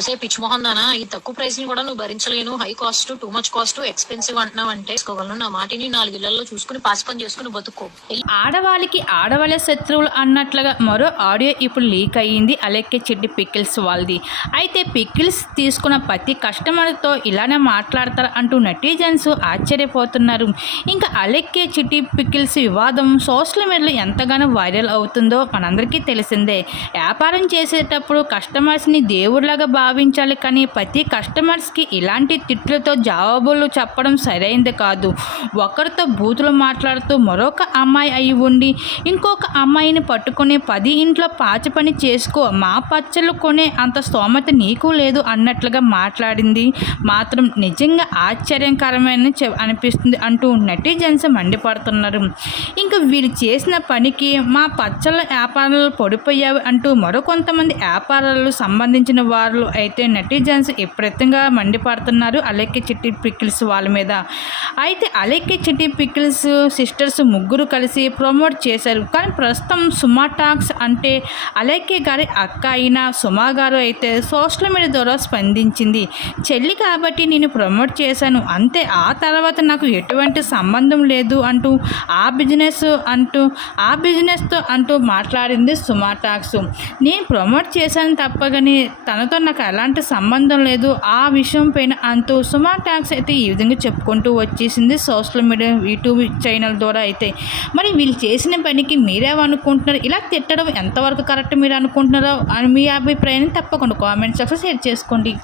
ఒసే పిచ్ ఈ తక్కువ ప్రైస్ని కూడా నువ్వు భరించలేను. High cost too much cost expensive అంటున్నావు అంటే తీసుకోగలను. నా మాటిని నాలుగు ఇళ్ళలో చూసుకుని పాసిపని చేసుకుని బతుకో. ఆడవాళ్ళకి ఆడవాళ్ళ శత్రువులు అన్నట్లుగా మరో ఆడియో ఇప్పుడు లీక్ అయ్యింది. అలెక్కే చెడ్డి పికిల్స్ వాళ్ళది. అయితే పికిల్స్ తీసుకున్న ప్రతి కస్టమర్తో ఇలానే మాట్లాడతారు అంటూ నెటిజన్స్ ఆశ్చర్యపోతున్నారు. ఇంకా అలెక్కే చిట్టి పికిల్స్ వివాదం సోషల్ మీడియాలో ఎంతగానో వైరల్ అవుతుందో మనందరికీ తెలిసిందే. వ్యాపారం చేసేటప్పుడు కస్టమర్స్ని దేవుడిలాగా భావించాలి కానీ ప్రతి కస్టమర్స్కి ఇలాంటి తిట్లతో జవాబులు చెప్పడం సరైనది కాదు. ఒకరితో బూతులు మాట్లాడుతూ మరొక అమ్మాయి అయి ఉండి ఇంకొక అమ్మాయిని పట్టుకొని పది ఇంట్లో పాచి పని చేసుకో మా పచ్చలు కొనే అంత స్తోమత నీకు లేదు అన్నట్లుగా మాట్లాడింది. మాత్రం నిజంగా ఆశ్చర్యకరమైన అనిపిస్తుంది అంటూ నెటిజన్స్ మండిపడుతున్నారు. ఇంకా వీళ్ళు చేసిన పనికి మా పచ్చళ్ళ వ్యాపారాలు పడిపోయావు అంటూ మరో కొంతమంది వ్యాపారాలు సంబంధించిన వాళ్ళు అయితే నెటిజన్స్ విపరీతంగా మండిపడుతున్నారు. అలెక్కి చిట్టి పికిల్స్ వాళ్ళ మీద. అయితే అలెక్కి చిట్టి పికిల్స్ సిస్టర్స్ ముగ్గురు కలిసి ప్రమోట్ చేశారు. కానీ ప్రస్తుతం సుమా టాక్స్ అంటే అలెక్కి గారి అక్క అయిన సుమా గారు అయితే సోషల్ మీడియా ద్వారా స్పందించింది. చెల్లి కాబట్టి నేను ప్రమోట్ చేశాను. అంతే ఆ తర్వాత నాకు ఎటువంటి సంబంధం లేదు అంటూ ఆ బిజినెస్ అంటూ ఆ బిజినెస్తో అంటూ మాట్లాడింది సుమా టాక్స్. నేను ప్రమోట్ చేశాను తప్పగాని తనతో నాకు నాకు ఎలాంటి సంబంధం లేదు. ఆ విషయం పైన అంటూ సుమా టాక్స్ అయితే ఈ విధంగా చెప్పుకుంటూ వచ్చేసింది. సోషల్ మీడియా యూట్యూబ్ ఛానల్ ద్వారా అయితే. మరి వీళ్ళు చేసిన పనికి మీరేమనుకుంటున్నారు? ఇలా తిట్టడం ఎంతవరకు కరెక్ట్ మీరు అనుకుంటున్నారో? అని మీ అభిప్రాయాన్ని తప్పకుండా కామెంట్ సెక్షన్ షేర్ చేసుకోండి.